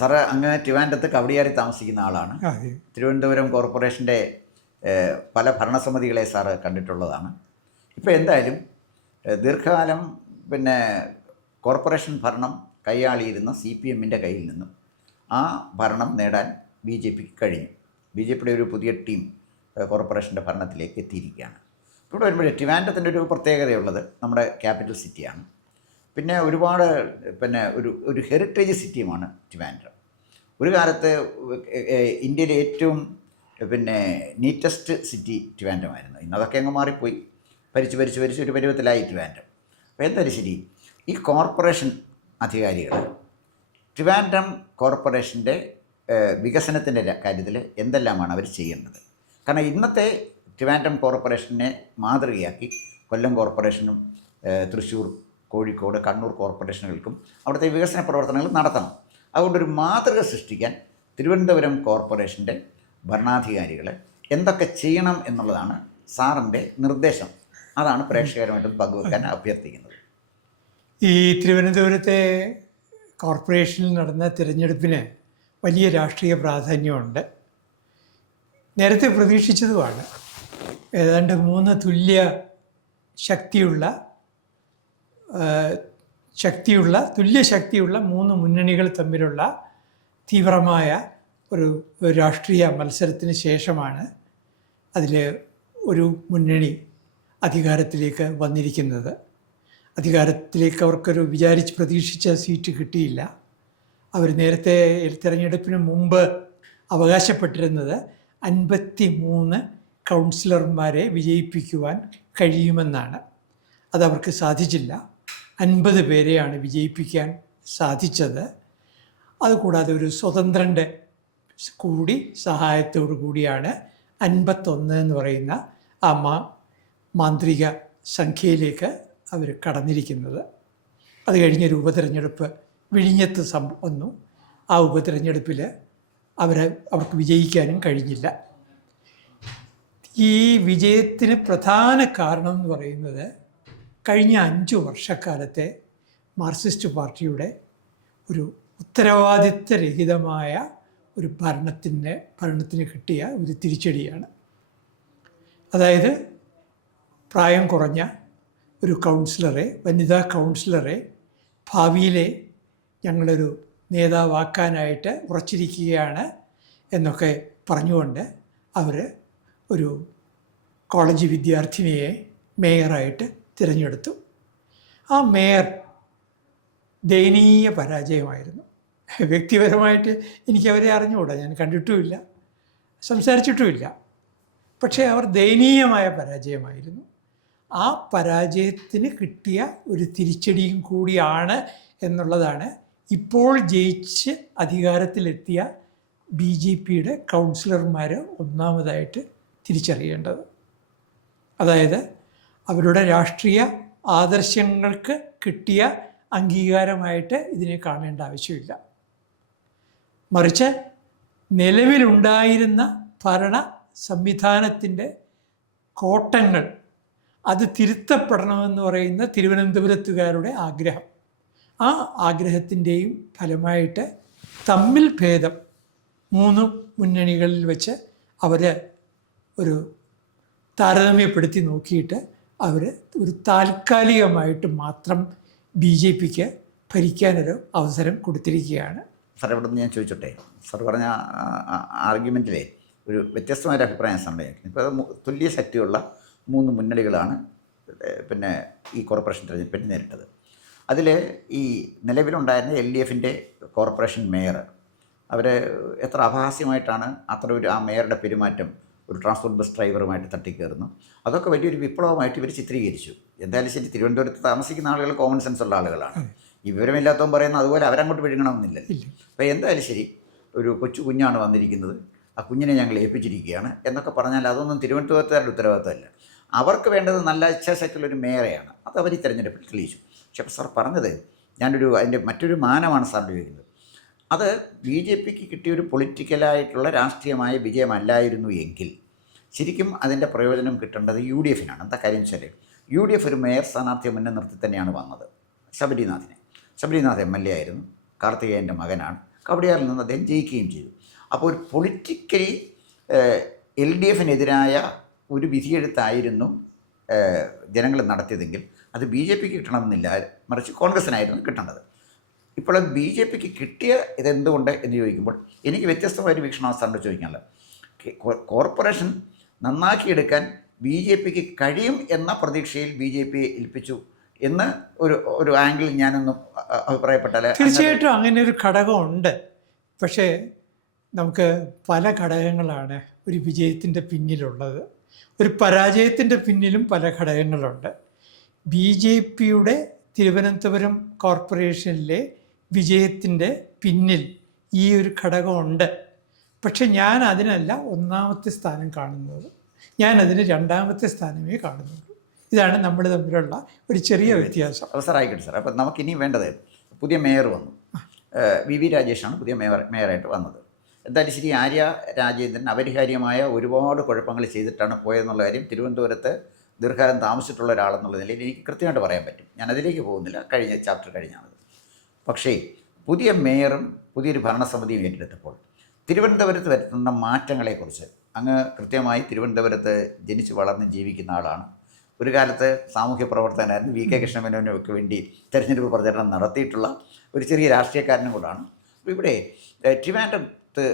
Sir അങ്ങ് ട്രിവാൻഡ്രത്ത് കവടിയാറി താമസിക്കുന്ന ആളാണ്. തിരുവനന്തപുരം കോർപ്പറേഷൻ്റെ പല ഭരണസമിതികളെ സാറ് കണ്ടിട്ടുള്ളതാണ്. ഇപ്പോൾ എന്തായാലും ദീർഘകാലം കോർപ്പറേഷൻ ഭരണം കൈയാളിയിരുന്ന CPM-ൻ്റെ കയ്യിൽ നിന്നും ആ ഭരണം നേടാൻ BJPക്ക് കഴിഞ്ഞു. BJPയുടെ ഒരു പുതിയ ടീം കോർപ്പറേഷൻ്റെ ഭരണത്തിലേക്ക് എത്തിയിരിക്കുകയാണ്. ഇവിടെ വരുമ്പോൾ ട്രിവാൻഡ്രത്തിൻ്റെ ഒരു പ്രത്യേകതയുള്ളത് നമ്മുടെ ക്യാപിറ്റൽ സിറ്റിയാണ്. പിന്നെ ഒരുപാട് ഒരു ഹെറിറ്റേജ് സിറ്റിയുമാണ് ട്രിവാൻഡ്രം. ഒരു കാലത്ത് ഇന്ത്യയിലെ ഏറ്റവും നീറ്റസ്റ്റ് സിറ്റി ട്രിവാൻഡ്രമായിരുന്നു. ഇന്നതൊക്കെ അങ്ങ് മാറിപ്പോയി, ഭരിച്ച് ഒരു പരുവത്തിലായി ട്രിവാൻഡ്രം. അപ്പോൾ എന്തായാലും ശരി, ഈ കോർപ്പറേഷൻ അധികാരികൾ ട്രിവാൻഡ്രം കോർപ്പറേഷൻ്റെ വികസനത്തിൻ്റെ കാര്യത്തിൽ എന്തെല്ലാമാണ് അവർ ചെയ്യേണ്ടത്? കാരണം ഇന്നത്തെ ട്രിവാൻഡ്രം കോർപ്പറേഷനെ മാതൃകയാക്കി കൊല്ലം കോർപ്പറേഷനും തൃശ്ശൂർ, കോഴിക്കോട്, കണ്ണൂർ കോർപ്പറേഷനുകൾക്കും അവിടുത്തെ വികസന പ്രവർത്തനങ്ങൾ നടത്തണം. അതുകൊണ്ടൊരു മാതൃക സൃഷ്ടിക്കാൻ തിരുവനന്തപുരം കോർപ്പറേഷൻ്റെ ഭരണാധികാരികൾ എന്തൊക്കെ ചെയ്യണം എന്നുള്ളതാണ് സാറിൻ്റെ നിർദ്ദേശം. അതാണ് പ്രേക്ഷകരുമായിട്ട് പങ്കുവെക്കാൻ അഭ്യർത്ഥിക്കുന്നത്. ഈ തിരുവനന്തപുരത്തെ കോർപ്പറേഷനിൽ നടന്ന തിരഞ്ഞെടുപ്പിന് വലിയ രാഷ്ട്രീയ പ്രാധാന്യമുണ്ട്. നേരത്തെ പ്രതീക്ഷിച്ചതുമാണ്. ഏതാണ്ട് 3 തുല്യ ശക്തിയുള്ള 3 മുന്നണികൾ തമ്മിലുള്ള തീവ്രമായ ഒരു രാഷ്ട്രീയ മത്സരത്തിന് ശേഷമാണ് അതിൽ ഒരു മുന്നണി അധികാരത്തിലേക്ക് വന്നിരിക്കുന്നത്. അധികാരത്തിലേക്ക് അവർക്കൊരു പ്രതീക്ഷിച്ച സീറ്റ് കിട്ടിയില്ല. അവർ നേരത്തെ തിരഞ്ഞെടുപ്പിന് മുമ്പ് അവകാശപ്പെട്ടിരുന്നത് 53 കൗൺസിലർമാരെ വിജയിപ്പിക്കുവാൻ കഴിയുമെന്നാണ്. അതവർക്ക് സാധിച്ചില്ല. 50 പേരെയാണ് വിജയിപ്പിക്കാൻ സാധിച്ചത്. അതുകൂടാതെ ഒരു സ്വതന്ത്രൻ്റെ കൂടി സഹായത്തോടു കൂടിയാണ് 51 എന്ന് പറയുന്ന ആ മാന്ത്രിക സംഖ്യയിലേക്ക് അവർ കടന്നിരിക്കുന്നത്. അത് കഴിഞ്ഞൊരു ഉപതെരഞ്ഞെടുപ്പ് വിഴിഞ്ഞത്ത് വന്നു. ആ ഉപതെരഞ്ഞെടുപ്പിൽ അവർക്ക് വിജയിക്കാനും കഴിഞ്ഞില്ല. ഈ വിജയത്തിന് പ്രധാന കാരണം എന്ന് പറയുന്നത് കഴിഞ്ഞ 5 വർഷക്കാലത്തെ മാർക്സിസ്റ്റ് പാർട്ടിയുടെ ഒരു ഉത്തരവാദിത്തരഹിതമായ ഒരു ഭരണത്തിന് കിട്ടിയ ഒരു തിരിച്ചടിയാണ്. അതായത് പ്രായം കുറഞ്ഞ ഒരു വനിതാ കൗൺസിലറെ ഭാവിയിലെ ഞങ്ങളൊരു നേതാവാക്കാനായിട്ട് ഉറച്ചിരിക്കുകയാണ് എന്നൊക്കെ പറഞ്ഞുകൊണ്ട് അവർ ഒരു കോളേജ് വിദ്യാർത്ഥിനിയെ മേയറായിട്ട് തിരഞ്ഞെടുത്തു. ആ മേയർ ദയനീയ പരാജയമായിരുന്നു. വ്യക്തിപരമായിട്ട് എനിക്കവരെ അറിഞ്ഞുകൂടാ, ഞാൻ കണ്ടിട്ടുമില്ല, സംസാരിച്ചിട്ടുമില്ല. പക്ഷേ അവർ ദയനീയമായ പരാജയമായിരുന്നു. ആ പരാജയത്തിന് കിട്ടിയ ഒരു തിരിച്ചടിയും കൂടിയാണ് എന്നുള്ളതാണ് ഇപ്പോൾ ജയിച്ച് അധികാരത്തിലെത്തിയ BJPയുടെ കൗൺസിലർമാർ ഒന്നാമതായിട്ട് തിരിച്ചറിയേണ്ടത്. അതായത് അവരുടെ രാഷ്ട്രീയ ആദർശങ്ങൾക്ക് കിട്ടിയ അംഗീകാരമായിട്ട് ഇതിനെ കാണേണ്ട ആവശ്യമില്ല. മറിച്ച് നിലവിലുണ്ടായിരുന്ന ഭരണ സംവിധാനത്തിൻ്റെ കോട്ടങ്ങൾ അത് തിരുത്തപ്പെടണമെന്ന് പറയുന്ന തിരുവനന്തപുരത്തുകാരുടെ ആഗ്രഹം, ആ ആഗ്രഹത്തിൻ്റെയും ഫലമായിട്ട് തമ്മിൽ ഭേദം 3 മുന്നണികളിൽ വെച്ച് അവർ ഒരു താരതമ്യപ്പെടുത്തി നോക്കിയിട്ട് അവർ ഒരു താൽക്കാലികമായിട്ട് മാത്രം BJPക്ക് ഭരിക്കാനൊരു അവസരം കൊടുത്തിരിക്കുകയാണ്. സാർ ഇവിടെ നിന്ന് ഞാൻ ചോദിച്ചോട്ടെ, സാർ പറഞ്ഞ ആർഗ്യുമെൻറ്റിലെ ഒരു വ്യത്യസ്തമായൊരു അഭിപ്രായം സംഭവിക്കുന്നത്. ഇപ്പോൾ അത് തുല്യ ശക്തിയുള്ള 3 മുന്നണികളാണ് ഈ കോർപ്പറേഷൻ തെരഞ്ഞെടുപ്പിന് നേരിട്ടത്. അതിൽ ഈ നിലവിലുണ്ടായിരുന്ന LDFൻ്റെ കോർപ്പറേഷൻ മേയർ അവർ എത്ര അപഹാസ്യമായിട്ടാണ് ആ മേയറുടെ പെരുമാറ്റം ഒരു ട്രാൻസ്പോർട്ട് ബസ് ഡ്രൈവറുമായിട്ട് തട്ടിക്കയറുന്നു. അതൊക്കെ വലിയൊരു വിപ്ലവമായിട്ട് ഇവർ ചിത്രീകരിച്ചു. എന്തായാലും ശരി, തിരുവനന്തപുരത്ത് താമസിക്കുന്ന ആളുകൾ കോമൺ സെൻസ് ഉള്ള ആളുകളാണ്. ഈ വിവരമില്ലാത്തവൻ പറയുന്ന അതുപോലെ അവരങ്ങോട്ട് വിഴുങ്ങണമെന്നില്ല. അപ്പോൾ എന്തായാലും ശരി, ഒരു കുഞ്ഞാണ് വന്നിരിക്കുന്നത്, ആ കുഞ്ഞിനെ ഞങ്ങൾ ഏൽപ്പിച്ചിരിക്കുകയാണ് എന്നൊക്കെ പറഞ്ഞാൽ അതൊന്നും തിരുവനന്തപുരത്തുകാരുടെ ഉത്തരവാദിത്തമല്ല. അവർക്ക് വേണ്ടത് നല്ല ഇച്ഛാശക്തിയുള്ളൊരു മേയറെയാണ്. അത് അവർ ഈ തെരഞ്ഞെടുപ്പിൽ തെളിയിച്ചു. പക്ഷേ അപ്പോൾ സാർ പറഞ്ഞത് അതിൻ്റെ മറ്റൊരു മാനമാണ് സാർ ഉപയോഗിക്കുന്നത്. അത് BJPക്ക് കിട്ടിയൊരു പൊളിറ്റിക്കലായിട്ടുള്ള രാഷ്ട്രീയമായ വിജയമല്ലായിരുന്നു എങ്കിൽ ശരിക്കും അതിൻ്റെ പ്രയോജനം കിട്ടേണ്ടത് UDFനാണ്. എന്താ കാര്യം വെച്ചാൽ UDF ഒരു മേയർ സ്ഥാനാർത്ഥിയെ മുന്നേ നിർത്തി തന്നെയാണ് വന്നത്. ശബരിനാഥ് MLA ആയിരുന്നു, കാർത്തികേയൻ്റെ മകനാണ്. കവടിയാറിൽ നിന്ന് അദ്ദേഹം ജയിക്കുകയും ചെയ്തു. അപ്പോൾ ഒരു പൊളിറ്റിക്കലി LDFിനെതിരായ ഒരു വിധിയെഴുത്തായിരുന്നു ജനങ്ങൾ നടത്തിയതെങ്കിൽ അത് BJP കിട്ടണമെന്നില്ല, മറിച്ച് കോൺഗ്രസ്സിനായിരുന്നു കിട്ടേണ്ടത്. ഇപ്പോൾ BJP കിട്ടിയ ഇതെന്തുകൊണ്ട് എന്ന് ചോദിക്കുമ്പോൾ എനിക്ക് വ്യത്യസ്തമായൊരു വീക്ഷണാവസ്ഥ ചോദിക്കാനുള്ളത്. കോർപ്പറേഷൻ നന്നാക്കിയെടുക്കാൻ BJP കഴിയും എന്ന പ്രതീക്ഷയിൽ BJP ഏൽപ്പിച്ചു എന്ന് ഒരു ആംഗിളിൽ ഞാനൊന്നും അഭിപ്രായപ്പെട്ടാൽ തീർച്ചയായിട്ടും അങ്ങനെ ഒരു ഘടകമുണ്ട്. പക്ഷേ നമുക്ക് പല ഘടകങ്ങളാണ് ഒരു വിജയത്തിൻ്റെ പിന്നിലുള്ളത്. ഒരു പരാജയത്തിൻ്റെ പിന്നിലും പല ഘടകങ്ങളുണ്ട്. BJPയുടെ തിരുവനന്തപുരം കോർപ്പറേഷനിലെ വിജയത്തിൻ്റെ പിന്നിൽ ഈ ഒരു ഘടകമുണ്ട്. പക്ഷെ ഞാൻ അതിനല്ല ഒന്നാമത്തെ സ്ഥാനം കാണുന്നത്, ഞാൻ അതിന് രണ്ടാമത്തെ സ്ഥാനമേ കാണുന്നുള്ളൂ. ഇതാണ് നമ്മൾ തമ്മിലുള്ള ഒരു ചെറിയ വ്യത്യാസം. അവസരമായിക്കോട്ടെ സാർ. അപ്പം നമുക്കിനി വേണ്ടത് പുതിയ മേയർ വന്നു. VV രാജേഷാണ് പുതിയ മേയറായിട്ട് വന്നത്. എന്തായാലും ശരി, ആര്യ രാജേന്ദ്രൻ അപരിഹാര്യമായ ഒരുപാട് കുഴപ്പങ്ങൾ ചെയ്തിട്ടാണ് പോയതെന്നുള്ള കാര്യം തിരുവനന്തപുരത്ത് ദീർഘകാലം താമസിച്ചിട്ടുള്ള ഒരാളെന്നുള്ള നിലയിൽ എനിക്ക് കൃത്യമായിട്ട് പറയാൻ പറ്റും. ഞാൻ അതിലേക്ക് പോകുന്നില്ല, കഴിഞ്ഞ ചാപ്റ്റർ കഴിഞ്ഞാണത്. പക്ഷേ പുതിയ മേയറും പുതിയൊരു ഭരണസമിതിയും ഏറ്റെടുത്തപ്പോൾ തിരുവനന്തപുരത്ത് വരുത്തുന്ന മാറ്റങ്ങളെക്കുറിച്ച് അങ്ങ് കൃത്യമായി തിരുവനന്തപുരത്ത് ജനിച്ച് വളർന്ന് ജീവിക്കുന്ന ആളാണ്. ഒരു കാലത്ത് സാമൂഹ്യ പ്രവർത്തകനായിരുന്നു. VK കൃഷ്ണമേനോനൊക്കെ വേണ്ടി തെരഞ്ഞെടുപ്പ് പ്രചരണം നടത്തിയിട്ടുള്ള ഒരു ചെറിയ രാഷ്ട്രീയക്കാരനും കൂടാണ്. അപ്പോൾ ഇവിടെ ട്രിവാൻഡ്രത്ത്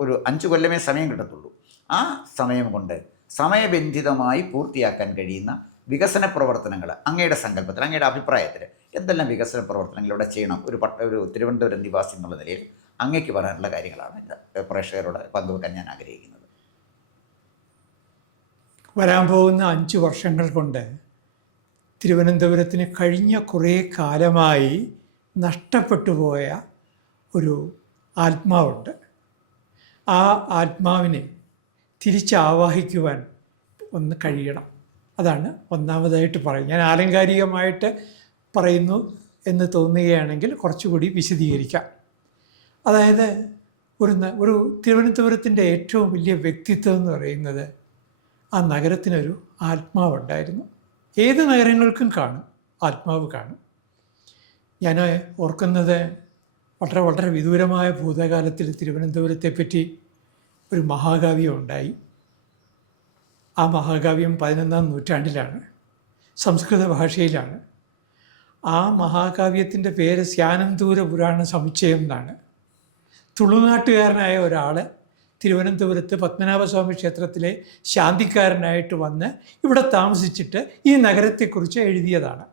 ഒരു 5 കൊല്ലമേ സമയം കിട്ടത്തുള്ളൂ. ആ സമയം കൊണ്ട് സമയബന്ധിതമായി പൂർത്തിയാക്കാൻ കഴിയുന്ന വികസന പ്രവർത്തനങ്ങൾ അങ്ങയുടെ സങ്കല്പത്തിൽ, അങ്ങയുടെ അഭിപ്രായത്തിൽ എന്തെല്ലാം വികസന പ്രവർത്തനങ്ങൾ ഇവിടെ ചെയ്യണം ഒരു തിരുവനന്തപുരം നിവാസി എന്നുള്ള നിലയിൽ അങ്ങേക്ക് പറയാനുള്ള കാര്യങ്ങളാണ് പ്രേക്ഷകരോട് പങ്കുവെക്കാൻ ഞാൻ ആഗ്രഹിക്കുന്നത്. വരാൻ പോകുന്ന 5 വർഷങ്ങൾ കൊണ്ട് തിരുവനന്തപുരത്തിന് കഴിഞ്ഞ കുറേ കാലമായി നഷ്ടപ്പെട്ടു പോയ ഒരു ആത്മാവുണ്ട്. ആ ആത്മാവിനെ തിരിച്ചാവാഹിക്കുവാൻ ഒന്ന് കഴിയണം. അതാണ് ഒന്നാമതായിട്ട് പറയും. ഞാൻ ആലങ്കാരികമായിട്ട് പറയുന്നു എന്ന് തോന്നുകയാണെങ്കിൽ കുറച്ചുകൂടി വിശദീകരിക്കാം. അതായത് ഒരു തിരുവനന്തപുരത്തിൻ്റെ ഏറ്റവും വലിയ വ്യക്തിത്വം എന്ന് പറയുന്നത് ആ നഗരത്തിനൊരു ആത്മാവുണ്ടായിരുന്നു. ഏത് നഗരങ്ങൾക്കും കാണും, ആത്മാവ് കാണും. ഞാൻ ഓർക്കുന്നത് വളരെ വളരെ വിദൂരമായ ഭൂതകാലത്തിൽ തിരുവനന്തപുരത്തെപ്പറ്റി ഒരു മഹാകാവ്യം ഉണ്ടായി. ആ മഹാകാവ്യം 11-ാം നൂറ്റാണ്ടിലാണ്, സംസ്കൃത ഭാഷയിലാണ്. ആ മഹാകാവ്യത്തിൻ്റെ പേര് സ്യാനന്തൂര പുരാണ സമുച്ചയം എന്നാണ്. തുളുനാട്ടുകാരനായ ഒരാൾ തിരുവനന്തപുരത്ത് പത്മനാഭസ്വാമി ക്ഷേത്രത്തിലെ ശാന്തിക്കാരനായിട്ട് വന്ന് ഇവിടെ താമസിച്ചിട്ട് ഈ നഗരത്തെക്കുറിച്ച് എഴുതിയതാണ്.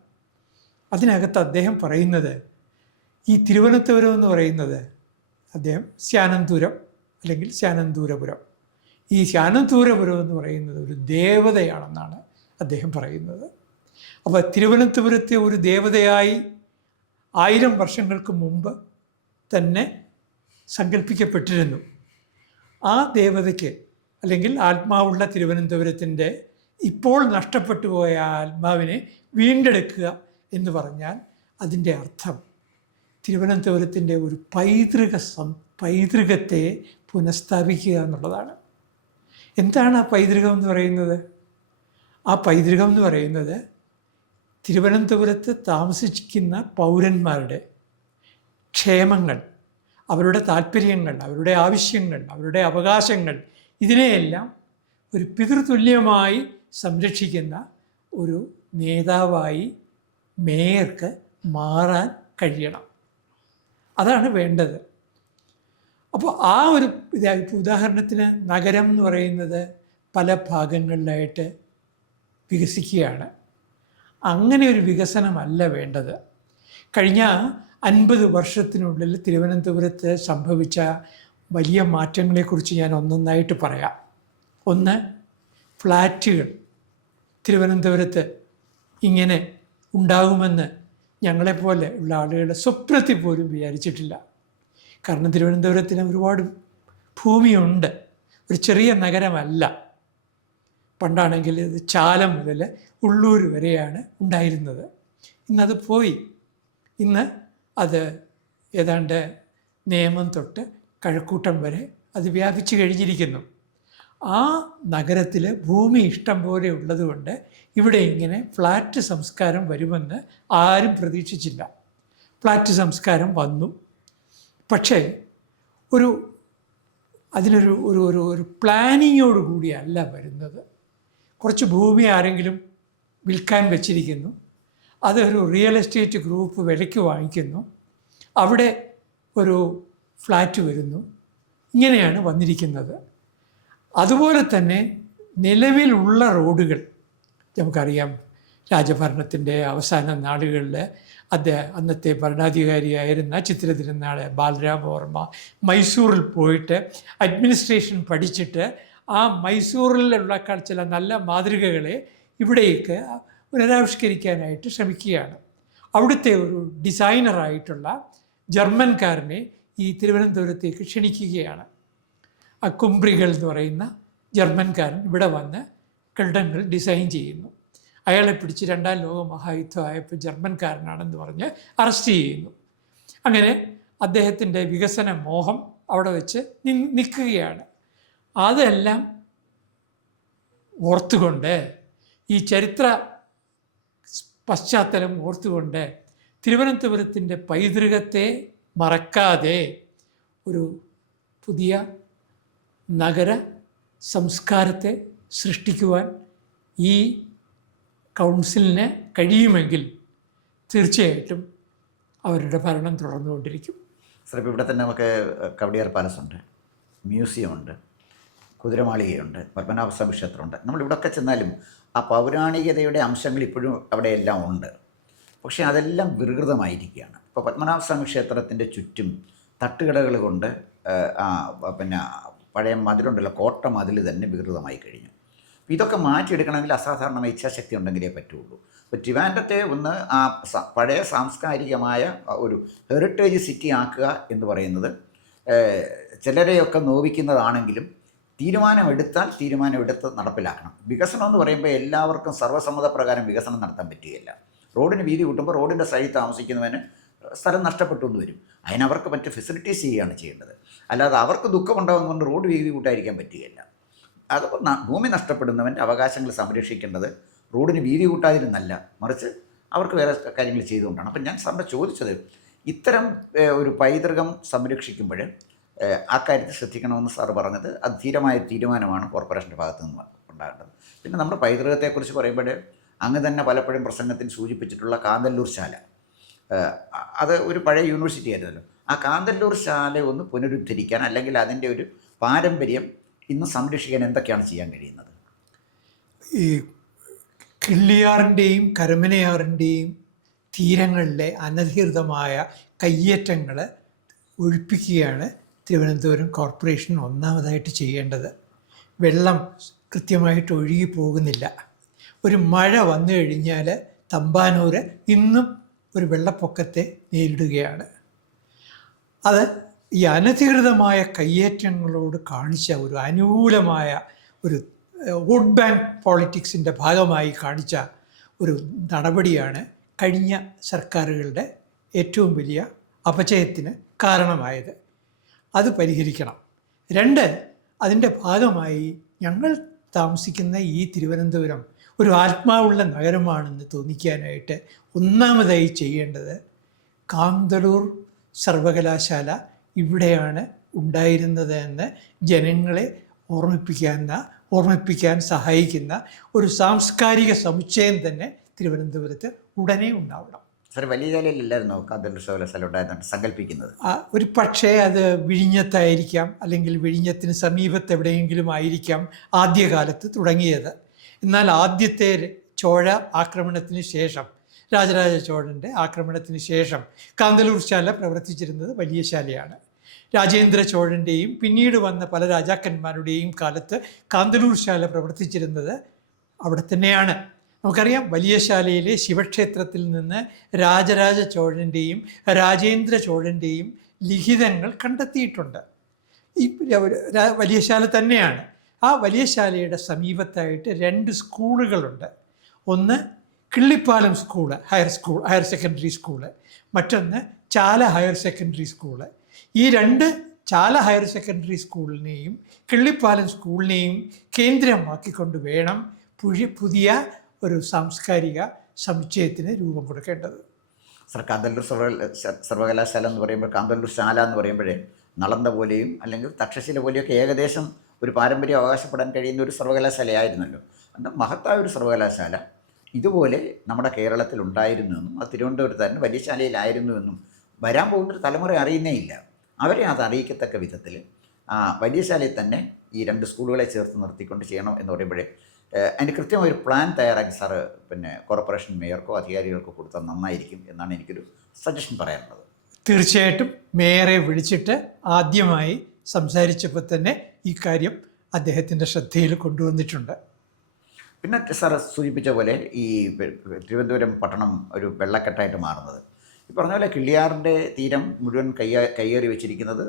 അതിനകത്ത് അദ്ദേഹം പറയുന്നത് ഈ തിരുവനന്തപുരം എന്ന് പറയുന്നത് അദ്ദേഹം സ്യാനന്തൂരം അല്ലെങ്കിൽ സ്യാനന്തൂരപുരം, ഈ സ്യാനന്തൂരപുരം എന്ന് പറയുന്നത് ഒരു ദേവതയാണെന്നാണ് അദ്ദേഹം പറയുന്നത്. അപ്പോൾ തിരുവനന്തപുരത്തെ ഒരു ദേവതയായി 1000 വർഷങ്ങൾക്ക് മുമ്പ് തന്നെ സങ്കല്പിക്കപ്പെട്ടിരുന്നു. ആ ദേവതയ്ക്ക് അല്ലെങ്കിൽ ആത്മാവുള്ള തിരുവനന്തപുരത്തിൻ്റെ ഇപ്പോൾ നഷ്ടപ്പെട്ടു പോയ ആത്മാവിനെ വീണ്ടെടുക്കുക എന്ന് പറഞ്ഞാൽ അതിൻ്റെ അർത്ഥം തിരുവനന്തപുരത്തിൻ്റെ ഒരു പൈതൃകത്തെ പുനഃസ്ഥാപിക്കുക എന്നുള്ളതാണ്. എന്താണ് ആ പൈതൃകം എന്ന് പറയുന്നത്? ആ പൈതൃകം എന്ന് പറയുന്നത് തിരുവനന്തപുരത്ത് താമസിക്കുന്ന പൗരന്മാരുടെ ക്ഷേമങ്ങൾ, അവരുടെ താല്പര്യങ്ങൾ, അവരുടെ ആവശ്യങ്ങൾ, അവരുടെ അവകാശങ്ങൾ, ഇതിനെയെല്ലാം ഒരു പിതൃതുല്യമായി സംരക്ഷിക്കുന്ന ഒരു നേതാവായി മേയർക്ക് മാറാൻ കഴിയണം. അതാണ് വേണ്ടത്. അപ്പോൾ ആ ഒരു ഉദാഹരണത്തിന് നഗരം എന്ന് പറയുന്നത് പല ഭാഗങ്ങളിലായിട്ട് വികസിക്കുകയാണ്. അങ്ങനെ ഒരു വികസനമല്ല വേണ്ടത്. കഴിഞ്ഞ 50 വർഷത്തിനുള്ളിൽ തിരുവനന്തപുരത്ത് സംഭവിച്ച വലിയ മാറ്റങ്ങളെക്കുറിച്ച് ഞാൻ ഒന്നൊന്നായിട്ട് പറയാം. ഒന്ന്, ഫ്ലാറ്റുകൾ തിരുവനന്തപുരത്ത് ഇങ്ങനെ ഉണ്ടാകുമെന്ന് ഞങ്ങളെപ്പോലെ ഉള്ള ആളുകളുടെ സ്വപ്നത്തിൽ പോലും വിചാരിച്ചിട്ടില്ല. കാരണം തിരുവനന്തപുരത്തിന് ഒരുപാട് ഭൂമിയുണ്ട്, ഒരു ചെറിയ നഗരമല്ല. പണ്ടാണെങ്കിൽ ഇത് ചാലം മുതൽ ഉള്ളൂർ വരെയാണ് ഉണ്ടായിരുന്നത്. ഇന്നത് പോയി. ഇന്ന് അത് ഏതാണ്ട് നേമം തൊട്ട് കഴക്കൂട്ടം വരെ അത് വ്യാപിച്ചു കഴിഞ്ഞിരിക്കുന്നു. ആ നഗരത്തിൽ ഭൂമി ഇഷ്ടം പോലെ ഉള്ളതുകൊണ്ട് ഇവിടെ ഇങ്ങനെ ഫ്ലാറ്റ് സംസ്കാരം വരുമെന്ന് ആരും പ്രതീക്ഷിച്ചില്ല. ഫ്ലാറ്റ് സംസ്കാരം വന്നു. പക്ഷേ ഒരു അതിനൊരു ഒരു ഒരു ഒരു പ്ലാനിങ്ങോട് കൂടിയല്ല വരുന്നത്. കുറച്ച് ഭൂമി ആരെങ്കിലും വിൽക്കാൻ വെച്ചിരിക്കുന്നു, അതൊരു റിയൽ എസ്റ്റേറ്റ് ഗ്രൂപ്പ് വിലയ്ക്ക് വാങ്ങിക്കുന്നു, അവിടെ ഒരു ഫ്ലാറ്റ് വരുന്നു, ഇങ്ങനെയാണ് വന്നിരിക്കുന്നത്. അതുപോലെ തന്നെ നിലവിലുള്ള റോഡുകൾ നമുക്കറിയാം. രാജഭരണത്തിൻ്റെ അവസാന നാളുകളിൽ അന്നത്തെ ഭരണാധികാരിയായിരുന്ന ചിത്തിര തിരുനാൾ ബാലരാമവർമ്മ മൈസൂറിൽ പോയിട്ട് അഡ്മിനിസ്ട്രേഷൻ പഠിച്ചിട്ട് ആ മൈസൂറിലുള്ള ചില നല്ല മാതൃകകളെ ഇവിടേക്ക് പുനരാവിഷ്കരിക്കാനായിട്ട് ശ്രമിക്കുകയാണ്. അവിടുത്തെ ഒരു ഡിസൈനറായിട്ടുള്ള ജർമ്മൻകാരനെ ഈ തിരുവനന്തപുരത്തേക്ക് ക്ഷണിക്കുകയാണ്. ആ കുംബ്രികൾ എന്ന് പറയുന്ന ജർമ്മൻകാരൻ ഇവിടെ വന്ന് കെട്ടിടങ്ങൾ ഡിസൈൻ ചെയ്യുന്നു. അയാളെ പിടിച്ച് രണ്ടാം ലോക മഹായുദ്ധം ആയപ്പോൾ ജർമ്മൻകാരനാണെന്ന് പറഞ്ഞ് അറസ്റ്റ് ചെയ്യുന്നു. അങ്ങനെ അദ്ദേഹത്തിൻ്റെ വികസന മോഹം അവിടെ വെച്ച് നിൽക്കുകയാണ്. അതെല്ലാം ഓർത്തുകൊണ്ട്, ഈ ചരിത്ര പശ്ചാത്തലം ഓർത്തുകൊണ്ട് തിരുവനന്തപുരത്തിൻ്റെ പൈതൃകത്തെ മറക്കാതെ ഒരു പുതിയ നഗര സംസ്കാരത്തെ സൃഷ്ടിക്കുവാൻ ഈ കൗൺസിലിന് കഴിയുമെങ്കിൽ തീർച്ചയായിട്ടും അവരുടെ ഭരണം തുടർന്നുകൊണ്ടിരിക്കും. സാർ, ഇപ്പോൾ ഇവിടെ തന്നെ നമുക്ക് കവടിയാർ പാലസ് ഉണ്ട്, മ്യൂസിയം ഉണ്ട്, കുതിരമാളികയുണ്ട്, പത്മനാഭസ്വാമി ക്ഷേത്രമുണ്ട്. നമ്മളിവിടെയൊക്കെ ചെന്നാലും ആ പൗരാണികതയുടെ അംശങ്ങൾ ഇപ്പോഴും അവിടെയെല്ലാം ഉണ്ട്. പക്ഷേ അതെല്ലാം വികൃതമായിരിക്കുകയാണ്. ഇപ്പോൾ പത്മനാഭസ്വാമി ക്ഷേത്രത്തിൻ്റെ ചുറ്റും തട്ടുകടകൾ കൊണ്ട് പിന്നെ പഴയ മതിലുണ്ടല്ലോ, കോട്ട മതിൽ തന്നെ വികൃതമായി കഴിഞ്ഞു. ഇതൊക്കെ മാറ്റിയെടുക്കണമെങ്കിൽ അസാധാരണമായ ഇച്ഛാശക്തി ഉണ്ടെങ്കിലേ പറ്റുള്ളൂ. ഇപ്പോൾ ട്രിവാൻഡ്രത്തെ ഒന്ന് ആ പഴയ സാംസ്കാരികമായ ഒരു ഹെറിറ്റേജ് സിറ്റി ആക്കുക എന്ന് പറയുന്നത് ചിലരെയൊക്കെ നോവിക്കുന്നതാണെങ്കിലും തീരുമാനമെടുത്ത് നടപ്പിലാക്കണം. വികസനം എന്ന് പറയുമ്പോൾ എല്ലാവർക്കും സർവ്വസമ്മതപ്രകാരം വികസനം നടത്താൻ പറ്റുകയില്ല. റോഡിന് വീതി കൂട്ടുമ്പോൾ റോഡിൻ്റെ സൈഡിൽ താമസിക്കുന്നവന് സ്ഥലം നഷ്ടപ്പെട്ടുകൊണ്ട് വരും. അതിനവർക്ക് മറ്റ് ഫെസിലിറ്റീസ് ചെയ്യുകയാണ് ചെയ്യേണ്ടത്. അല്ലാതെ അവർക്ക് ദുഃഖമുണ്ടാകുന്നതുകൊണ്ട് റോഡ് വീതി കൂട്ടായിരിക്കാൻ പറ്റുകയില്ല. അതിപ്പോൾ ഭൂമി നഷ്ടപ്പെടുന്നവൻ്റെ അവകാശങ്ങൾ സംരക്ഷിക്കേണ്ടത് റോഡിന് വീതി കൂട്ടാതിരുന്നല്ല, മറിച്ച് അവർക്ക് വേറെ കാര്യങ്ങൾ ചെയ്തുകൊണ്ടാണ്. അപ്പം ഞാൻ സാറിൻ്റെ ചോദിച്ചത്, ഇത്തരം ഒരു പൈതൃകം സംരക്ഷിക്കുമ്പോൾ ആ കാര്യത്തിൽ ശ്രദ്ധിക്കണമെന്ന് സാറ് പറഞ്ഞത് അത് ധീരമായ തീരുമാനമാണ് കോർപ്പറേഷൻ്റെ ഭാഗത്തു നിന്ന് ഉണ്ടാകേണ്ടത്. പിന്നെ നമ്മുടെ പൈതൃകത്തെക്കുറിച്ച് പറയുമ്പോൾ അങ്ങ് തന്നെ പലപ്പോഴും പ്രസംഗത്തിൽ സൂചിപ്പിച്ചിട്ടുള്ള കാന്തല്ലൂർ ശാല, അത് ഒരു പഴയ യൂണിവേഴ്സിറ്റി ആയിരുന്നല്ലോ. ആ കാന്തല്ലൂർ ശാല ഒന്ന് പുനരുദ്ധരിക്കാൻ, അല്ലെങ്കിൽ അതിൻ്റെ ഒരു പാരമ്പര്യം ഇന്ന് സംരക്ഷിക്കാൻ എന്തൊക്കെയാണ് ചെയ്യാൻ കഴിയുന്നത്? ഈ കിള്ളിയാറിൻ്റെയും കരമനയാറിൻ്റെയും തീരങ്ങളിലെ അനധികൃതമായ കയ്യേറ്റങ്ങൾ ഒഴിപ്പിക്കുകയാണ് തിരുവനന്തപുരം കോർപ്പറേഷൻ ഒന്നാമതായിട്ട് ചെയ്യേണ്ടത്. വെള്ളം കൃത്യമായിട്ട് ഒഴുകി പോകുന്നില്ല. ഒരു മഴ വന്നു കഴിഞ്ഞാൽ തമ്പാനൂർ ഇന്നും ഒരു വെള്ളപ്പൊക്കത്തെ നേരിടുകയാണ്. അത് ഈ അനധികൃതമായ കയ്യേറ്റങ്ങളോട് കാണിച്ച ഒരു അനുകൂലമായ ഒരു വോട്ട് ബാങ്ക് പോളിറ്റിക്സിൻ്റെ ഭാഗമായി കാണിച്ച ഒരു നടപടിയാണ് കഴിഞ്ഞ സർക്കാരുകളുടെ ഏറ്റവും വലിയ അപചയത്തിന് കാരണമായത്. അത് പരിഹരിക്കണം. 2, അതിൻ്റെ ഭാഗമായി ഞങ്ങൾ താമസിക്കുന്ന ഈ തിരുവനന്തപുരം ഒരു ആത്മാവുള്ള നഗരമാണെന്ന് തോന്നിക്കാനായിട്ട് ഒന്നാമതായി ചെയ്യേണ്ടത് കാന്തളൂർ സർവകലാശാല ഇവിടെയാണ് ഉണ്ടായിരുന്നത് എന്ന് ജനങ്ങളെ ഓർമ്മിപ്പിക്കാൻ സഹായിക്കുന്ന ഒരു സാംസ്കാരിക സമുച്ചയം തന്നെ തിരുവനന്തപുരത്ത് ഉടനെ ഉണ്ടാവണം. സാർ, വലിയ ശാലയിലല്ലായിരുന്നോ കാന്തല്ലൂർ സർവകലാശാല ഉണ്ടായിരുന്നുണ്ട് സങ്കല്പിക്കുന്നത്? ഒരു പക്ഷേ അത് വിഴിഞ്ഞത്തായിരിക്കാം, അല്ലെങ്കിൽ വിഴിഞ്ഞത്തിന് സമീപത്ത് എവിടെയെങ്കിലും ആയിരിക്കാം ആദ്യകാലത്ത് തുടങ്ങിയത്. എന്നാൽ ആദ്യത്തെ ചോഴ ആക്രമണത്തിന് ശേഷം, രാജരാജ ചോഴൻ്റെ ആക്രമണത്തിന് ശേഷം കാന്തല്ലൂർ ശാല പ്രവർത്തിച്ചിരുന്നത് വലിയ ശാലയാണ്. രാജേന്ദ്ര ചോഴൻ്റെയും പിന്നീട് വന്ന പല രാജാക്കന്മാരുടെയും കാലത്ത് കാന്തല്ലൂർ ശാല പ്രവർത്തിച്ചിരുന്നത് അവിടെ തന്നെയാണ്. നമുക്കറിയാം, വലിയ ശാലയിലെ ശിവക്ഷേത്രത്തിൽ നിന്ന് രാജരാജ ചോഴൻ്റെയും രാജേന്ദ്ര ചോഴൻ്റെയും ലിഖിതങ്ങൾ കണ്ടെത്തിയിട്ടുണ്ട്. ഈ വലിയ ശാല തന്നെയാണ്. ആ വലിയ ശാലയുടെ സമീപത്തായിട്ട് 2 സ്കൂളുകളുണ്ട്. ഒന്ന് Killipalam school, higher secondary school, മറ്റൊന്ന് ചാല ഹയർ സെക്കൻഡറി സ്കൂള്. ഈ 2 ചാല ഹയർ സെക്കൻഡറി സ്കൂളിനെയും കിള്ളിപ്പാലം സ്കൂളിനെയും കേന്ദ്രമാക്കിക്കൊണ്ട് വേണം പുതിയ ഒരു സാംസ്കാരിക സമുച്ചയത്തിന് രൂപം കൊടുക്കേണ്ടത്. സർ, കാന്തല്ലൂർ സർവകലാശാല എന്ന് പറയുമ്പോൾ, കാന്തല്ലൂർ ശാല എന്ന് പറയുമ്പോഴേ നളന്ദ പോലെയും അല്ലെങ്കിൽ തക്ഷശില പോലെയൊക്കെ ഏകദേശം ഒരു പാരമ്പര്യം അവകാശപ്പെടാൻ കഴിയുന്ന ഒരു സർവകലാശാലയായിരുന്നല്ലോ. അന്ന് മഹത്തായ ഒരു സർവകലാശാല ഇതുപോലെ നമ്മുടെ കേരളത്തിൽ ഉണ്ടായിരുന്നുവെന്നും അത് തിരുവനന്തപുരത്ത് തന്നെ വലിയ ശാലയിലായിരുന്നുവെന്നും വരാൻ പോകുന്നൊരു തലമുറ അറിയുന്നേ ഇല്ല. അവരെ അത് അറിയിക്കത്തക്ക വിധത്തിൽ വലിയ ശാലയിൽ തന്നെ ഈ 2 സ്കൂളുകളെ ചേർത്ത് നിർത്തിക്കൊണ്ട് ചെയ്യണം എന്ന് പറയുമ്പോഴേ അതിന് കൃത്യമായൊരു പ്ലാൻ തയ്യാറാക്കി സാറ് കോർപ്പറേഷൻ മേയർക്കോ അധികാരികൾക്കോ കൊടുത്താൽ നന്നായിരിക്കും എന്നാണ് എനിക്കൊരു സജഷൻ പറയാനുള്ളത്. തീർച്ചയായിട്ടും മേയറെ വിളിച്ചിട്ട് ആദ്യമായി സംസാരിച്ചപ്പോൾ തന്നെ ഈ കാര്യം അദ്ദേഹത്തിൻ്റെ ശ്രദ്ധയിൽ കൊണ്ടുവന്നിട്ടുണ്ട്. പിന്നെ സാർ സൂചിപ്പിച്ച പോലെ ഈ തിരുവനന്തപുരം പട്ടണം ഒരു വെള്ളക്കെട്ടായിട്ട് മാറുന്നത്, ഈ പറഞ്ഞ പോലെ കിള്ളിയാറിൻ്റെ തീരം മുഴുവൻ കയ്യേറി വെച്ചിരിക്കുന്നത്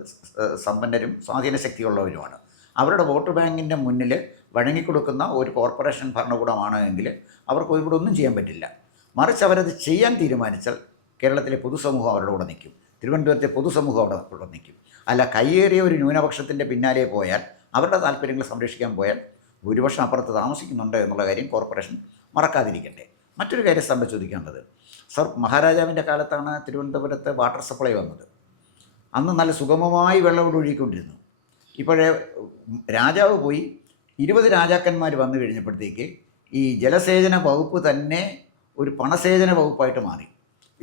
സമ്പന്നരും സ്വാധീനശക്തിയുള്ളവരുമാണ്. അവരുടെ വോട്ട് ബാങ്കിൻ്റെ മുന്നിൽ വഴങ്ങിക്കൊടുക്കുന്ന ഒരു കോർപ്പറേഷൻ ഭരണകൂടമാണ് എങ്കിൽ അവർക്ക് ഇവിടെ ഒന്നും ചെയ്യാൻ പറ്റില്ല. മറിച്ച് അവരത് ചെയ്യാൻ തീരുമാനിച്ചാൽ കേരളത്തിലെ പൊതുസമൂഹം അവരുടെ കൂടെ നിൽക്കും, തിരുവനന്തപുരത്തെ പൊതുസമൂഹം അവിടെ കൂടെ നിൽക്കും. അല്ല, കയ്യേറിയ ഒരു ന്യൂനപക്ഷത്തിൻ്റെ പിന്നാലെ പോയാൽ, അവരുടെ താല്പര്യങ്ങൾ സംരക്ഷിക്കാൻ പോയാൽ ഭൂരിപക്ഷം അപ്പുറത്ത് താമസിക്കുന്നുണ്ട് എന്നുള്ള കാര്യം കോർപ്പറേഷൻ മറക്കാതിരിക്കട്ടെ. മറ്റൊരു കാര്യം സാറിന് ചോദിക്കേണ്ടത്, സർ, മഹാരാജാവിൻ്റെ കാലത്താണ് തിരുവനന്തപുരത്ത് വാട്ടർ സപ്ലൈ വന്നത്. അന്ന് നല്ല സുഗമമായി വെള്ളം ഒഴുകിക്കൊണ്ടിരുന്നു. ഇപ്പോഴേ രാജാവ് പോയി 20 രാജാക്കന്മാർ വന്നു കഴിഞ്ഞപ്പോഴത്തേക്ക് ഈ ജലസേചന വകുപ്പ് തന്നെ ഒരു പണസേചന വകുപ്പായിട്ട് മാറി.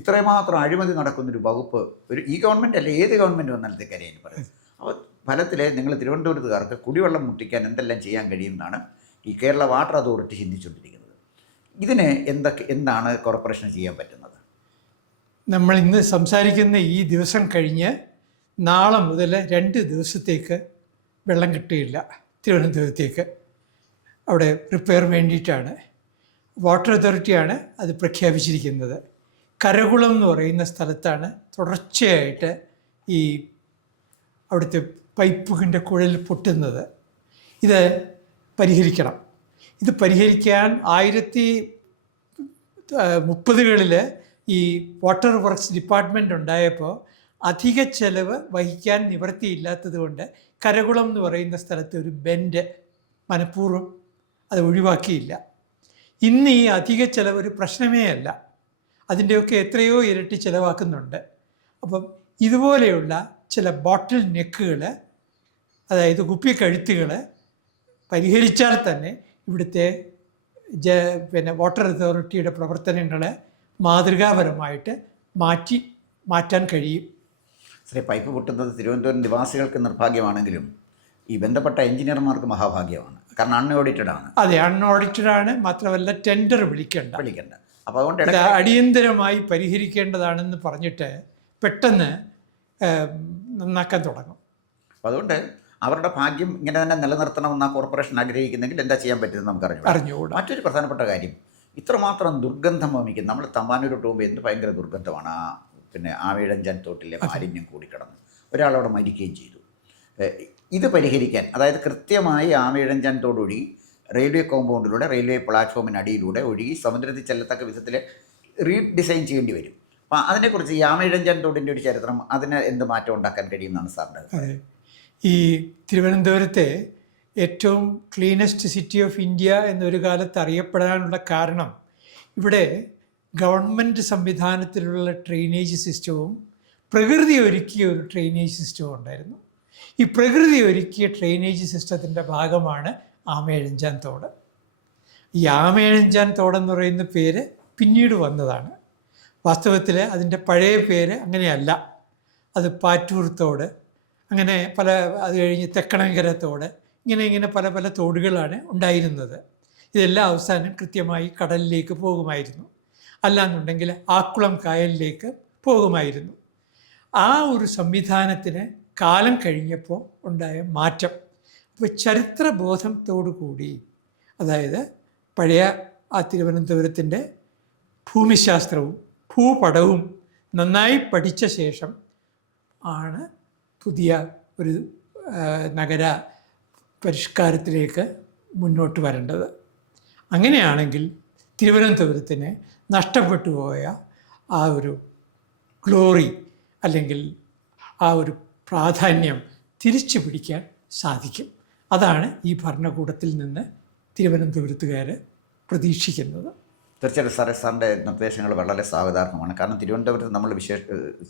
ഇത്രമാത്രം അഴിമതി നടക്കുന്നൊരു വകുപ്പ് ഈ ഗവൺമെൻറ് അല്ല, ഏത് ഗവൺമെൻറ് വന്നാലത്തെ കാര്യം പറയും. അപ്പോൾ ഫലത്തിൽ നിങ്ങൾ തിരുവനന്തപുരത്തുകാർക്ക് കുടിവെള്ളം മുട്ടിക്കാൻ എന്തെല്ലാം ചെയ്യാൻ കഴിയുമെന്നാണ് ഈ കേരള വാട്ടർ അതോറിറ്റി ചിന്തിച്ചുകൊണ്ടിരിക്കുന്നത്. ഇതിന് എന്താണ് കോർപ്പറേഷന് ചെയ്യാൻ പറ്റുന്നത്? നമ്മൾ ഇന്ന് സംസാരിക്കുന്ന ഈ ദിവസം കഴിഞ്ഞ് നാളെ മുതൽ 2 ദിവസത്തേക്ക് വെള്ളം കിട്ടുകയില്ല തിരുവനന്തപുരത്തേക്ക്. അവിടെ റിപ്പയർ വേണ്ടിയിട്ടാണ് വാട്ടർ അതോറിറ്റിയാണ് അത് പ്രഖ്യാപിച്ചിരിക്കുന്നത്. കരകുളം എന്ന് പറയുന്ന സ്ഥലത്താണ് തുടർച്ചയായിട്ട് ഈ അവിടുത്തെ പൈപ്പിൻ്റെ കുഴൽ പൊട്ടുന്നത്. ഇത് പരിഹരിക്കണം. ഇത് പരിഹരിക്കാൻ 1930കളിൽ ഈ വാട്ടർ വർക്ക്സ് ഡിപ്പാർട്ട്മെൻറ്റ് ഉണ്ടായപ്പോൾ അധിക ചെലവ് വഹിക്കാൻ നിവൃത്തിയില്ലാത്തത് കൊണ്ട് കരകുളം എന്ന് പറയുന്ന സ്ഥലത്ത് ഒരു ബെൻഡ് മനഃപൂർവ്വം അത് ഒഴിവാക്കിയില്ല. ഇന്ന് ഈ അധിക ചെലവ് ഒരു പ്രശ്നമേ അല്ല, അതിൻ്റെയൊക്കെ എത്രയോ ഇരട്ടി ചിലവാക്കുന്നുണ്ട്. അപ്പം ഇതുപോലെയുള്ള ചില ബോട്ടിൽ നെക്കുകൾ, അതായത് കുപ്പിക്കഴുത്തുകൾ പരിഹരിച്ചാൽ തന്നെ ഇവിടുത്തെ വാട്ടർ അതോറിറ്റിയുടെ പ്രവർത്തനങ്ങളെ മാതൃകാപരമായിട്ട് മാറ്റാൻ കഴിയും. ശ്രീ, പൈപ്പ് പൊട്ടുന്നത് തിരുവനന്തപുരം നിവാസികൾക്ക് നിർഭാഗ്യമാണെങ്കിലും ഈ ബന്ധപ്പെട്ട എഞ്ചിനീയർമാർക്ക് മഹാഭാഗ്യമാണ്. കാരണം അൺഓഡിറ്റഡ് ആണ്. അതെ, അൺഓഡിറ്റഡ് ആണ്. മാത്രമല്ല ടെൻഡർ വിളിക്കണ്ട. അപ്പോൾ അതുകൊണ്ട് അടിയന്തരമായി പരിഹരിക്കേണ്ടതാണെന്ന് പറഞ്ഞിട്ട് പെട്ടെന്ന് നന്നാക്കാൻ തുടങ്ങും. അപ്പോൾ അതുകൊണ്ട് അവരുടെ ഭാഗ്യം ഇങ്ങനെ തന്നെ നിലനിർത്തണമെന്ന കോർപ്പറേഷൻ ആഗ്രഹിക്കുന്നെങ്കിൽ എന്താ ചെയ്യാൻ പറ്റുന്നത് നമുക്ക് അറിഞ്ഞുകൂടാ. മറ്റൊരു പ്രധാനപ്പെട്ട കാര്യം, ഇത്രമാത്രം ദുർഗന്ധം വമിക്കും. നമ്മൾ തമ്പാനൂരോട്ട് പോകുമ്പോൾ എന്ത് ഭയങ്കര ദുർഗന്ധമാണ്. ആവിഴഞ്ചാൻ തോട്ടിലെ മാലിന്യം കൂടിക്കിടന്നു, ഒരാളവിടെ മരിക്കുകയും ചെയ്തു. ഇത് പരിഹരിക്കാൻ, അതായത് കൃത്യമായി ആവിഴഞ്ചാൻ തോടൊഴുകി റെയിൽവേ കോമ്പൗണ്ടിലൂടെ, റെയിൽവേ പ്ലാറ്റ്ഫോമിനടിയിലൂടെ ഒഴുകി സമുദ്രത്തിൽ ചെല്ലത്തക്ക വിധത്തിൽ റീഡിസൈൻ ചെയ്യേണ്ടി വരും. അപ്പോൾ അതിനെക്കുറിച്ച് ഈ ആമയിഴഞ്ചാൻ തോടിൻ്റെ ഒരു ചരിത്രം, അതിന് എന്ത് മാറ്റം ഉണ്ടാക്കാൻ കഴിയുമെന്നാണ് സാറിൻ്റെ? അതെ, ഈ തിരുവനന്തപുരത്തെ ഏറ്റവും ക്ലീനസ്റ്റ് സിറ്റി ഓഫ് ഇന്ത്യ എന്നൊരു കാലത്ത് അറിയപ്പെടാനുള്ള കാരണം ഇവിടെ ഗവൺമെൻറ് സംവിധാനത്തിലുള്ള ഡ്രെയിനേജ് സിസ്റ്റവും പ്രകൃതി ഒരുക്കിയ ഒരു ഡ്രെയിനേജ് സിസ്റ്റവും ഉണ്ടായിരുന്നു. ഈ പ്രകൃതി ഒരുക്കിയ ഡ്രെയിനേജ് സിസ്റ്റത്തിൻ്റെ ഭാഗമാണ് ആമയിഴഞ്ചാൻ തോട്. ഈ ആമയിഴഞ്ചാൻ തോടെന്ന് പറയുന്ന പേര് പിന്നീട് വന്നതാണ്. വാസ്തവത്തിൽ അതിൻ്റെ പഴയ പേര് അങ്ങനെയല്ല. അത് പാറ്റൂർ തോട്, അങ്ങനെ അത് കഴിഞ്ഞ് തെക്കണങ്കര തോട്, ഇങ്ങനെ പല പല തോടുകളാണ് ഉണ്ടായിരുന്നത്. ഇതെല്ലാം അവസാനം കൃത്യമായി കടലിലേക്ക് പോകുമായിരുന്നു, അല്ലാന്നുണ്ടെങ്കിൽ ആക്കുളം കായലിലേക്ക് പോകുമായിരുന്നു. ആ ഒരു സംവിധാനത്തിന് കാലം കഴിഞ്ഞപ്പോൾ ഉണ്ടായ മാറ്റം, അപ്പോൾ ചരിത്രബോധത്തോടു കൂടി, അതായത് പഴയ ആ തിരുവനന്തപുരത്തിൻ്റെ ഭൂമിശാസ്ത്രവും ഭൂപടവും നന്നായി പഠിച്ച ശേഷം ആണ് പുതിയ ഒരു നഗര പരിഷ്കാരത്തിലേക്ക് മുന്നോട്ട് വരേണ്ടത്. അങ്ങനെയാണെങ്കിൽ തിരുവനന്തപുരത്തിന് നഷ്ടപ്പെട്ടു പോയ ആ ഒരു ഗ്ലോറി അല്ലെങ്കിൽ ആ ഒരു പ്രാധാന്യം തിരിച്ചു പിടിക്കാൻ സാധിക്കും. അതാണ് ഈ ഭരണകൂടത്തിൽ നിന്ന് തിരുവനന്തപുരത്തുകാർ പ്രതീക്ഷിക്കുന്നത്. തീർച്ചയായിട്ടും സാറേ, സാറിൻ്റെ നിർദ്ദേശങ്ങൾ വളരെ സ്വാഗതാർഹമാണ്. കാരണം തിരുവനന്തപുരത്ത് നമ്മൾ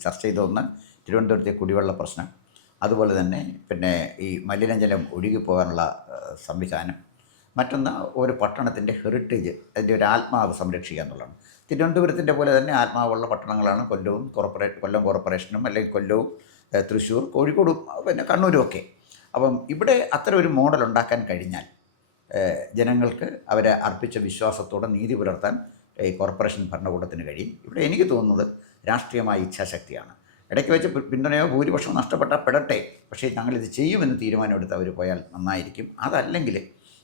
ചർച്ച ചെയ്ത ഒന്ന് തിരുവനന്തപുരത്തെ കുടിവെള്ള പ്രശ്നം, അതുപോലെ തന്നെ പിന്നെ ഈ മലിനജലം ഒഴുകിപ്പോകാനുള്ള സംവിധാനം, മറ്റൊന്ന് ഒരു പട്ടണത്തിൻ്റെ ഹെറിറ്റേജ്, അതിൻ്റെ ഒരു ആത്മാവ് സംരക്ഷിക്കുക എന്നുള്ളതാണ്. തിരുവനന്തപുരത്തിൻ്റെ പോലെ തന്നെ ആത്മാവുള്ള പട്ടണങ്ങളാണ് കൊല്ലവും കൊല്ലം കോർപ്പറേഷനും, അല്ലെങ്കിൽ കൊല്ലവും, തൃശ്ശൂർ, കോഴിക്കോടും, പിന്നെ കണ്ണൂരും ഒക്കെ. അപ്പം ഇവിടെ അത്തരം ഒരു മോഡൽ ഉണ്ടാക്കാൻ കഴിഞ്ഞാൽ ജനങ്ങൾക്ക് അവരെ അർപ്പിച്ച വിശ്വാസത്തോടെ നീതി പുലർത്താൻ ഈ കോർപ്പറേഷൻ ഭരണകൂടത്തിന് കഴിയും. ഇവിടെ എനിക്ക് തോന്നുന്നത് രാഷ്ട്രീയമായ ഇച്ഛാശക്തിയാണ്. ഇടയ്ക്ക് വെച്ച് പിന്തുണയോ ഭൂരിപക്ഷമോ നഷ്ടപ്പെട്ടാൽ പെടട്ടെ, പക്ഷേ ഞങ്ങളിത് ചെയ്യുമെന്ന് തീരുമാനമെടുത്ത് അവർ പോയാൽ നന്നായിരിക്കും. അതല്ലെങ്കിൽ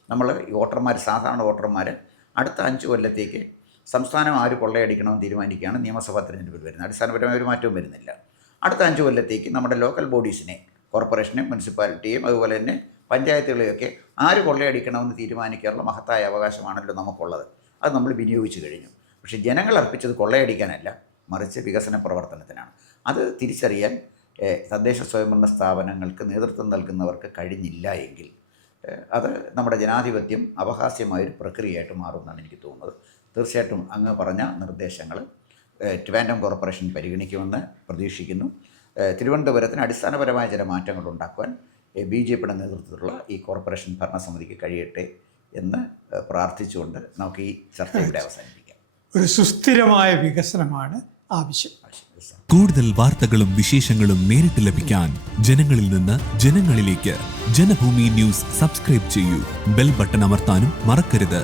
നമ്മൾ ഈ വോട്ടർമാർ, സാധാരണ വോട്ടർമാർ അടുത്ത 5 കൊല്ലത്തേക്ക് സംസ്ഥാനം ആര് കൊള്ളയടിക്കണമെന്ന് തീരുമാനിക്കുകയാണ് നിയമസഭാ തെരഞ്ഞെടുപ്പിൽ വരുന്നത്. അടിസ്ഥാനപരമായ ഒരു മാറ്റവും വരുന്നില്ല. അടുത്ത 5 കൊല്ലത്തേക്ക് നമ്മുടെ ലോക്കൽ ബോഡീസിനെ, കോർപ്പറേഷനെയും മുനിസിപ്പാലിറ്റിയും അതുപോലെ തന്നെ പഞ്ചായത്തുകളെയൊക്കെ ആര് കൊള്ളയടിക്കണമെന്ന് തീരുമാനിക്കാനുള്ള മഹത്തായ അവകാശമാണല്ലോ നമുക്കുള്ളത്. അത് നമ്മൾ വിനിയോഗിച്ചു കഴിഞ്ഞു. പക്ഷേ ജനങ്ങൾ അർപ്പിച്ചത് കൊള്ളയടിക്കാനല്ല, മറിച്ച് വികസന പ്രവർത്തനത്തിനാണ്. അത് തിരിച്ചറിയാൻ തദ്ദേശ സ്വയംഭരണ സ്ഥാപനങ്ങൾക്ക് നേതൃത്വം നൽകുന്നവർക്ക് കഴിഞ്ഞില്ല എങ്കിൽ അത് നമ്മുടെ ജനാധിപത്യം അപഹാസ്യമായൊരു പ്രക്രിയയായിട്ട് മാറുമെന്നാണ് എനിക്ക് തോന്നുന്നത്. തീർച്ചയായിട്ടും അങ്ങ് പറഞ്ഞ നിർദ്ദേശങ്ങൾ ട്രിവാൻഡ്രം കോർപ്പറേഷൻ പരിഗണിക്കുമെന്ന് പ്രതീക്ഷിക്കുന്നു. തിരുവനന്തപുരത്തിന് അടിസ്ഥാനപരമായ ചില മാറ്റങ്ങൾ ഉണ്ടാക്കുവാൻ BJPയുടെ നേതൃത്വത്തിലുള്ള ഈ കോർപ്പറേഷൻ ഭരണസമിതിക്ക് കഴിയട്ടെ എന്ന് പ്രാർത്ഥിച്ചുകൊണ്ട് നമുക്ക് ഈ ചർച്ച ഇവിടെ അവസാനിപ്പിക്കാം. ഒരു സുസ്ഥിരമായ വികസനമാണ് ആവശ്യം. കൂടുതൽ വാർത്തകളും വിശേഷങ്ങളും നേരിട്ട് ലഭിക്കാൻ ജനങ്ങളിൽ നിന്ന് ജനങ്ങളിലേക്ക് ജനഭൂമി ന്യൂസ് സബ്സ്ക്രൈബ് ചെയ്യൂ. ബെൽ ബട്ടൺ അമർത്താനും മറക്കരുത്.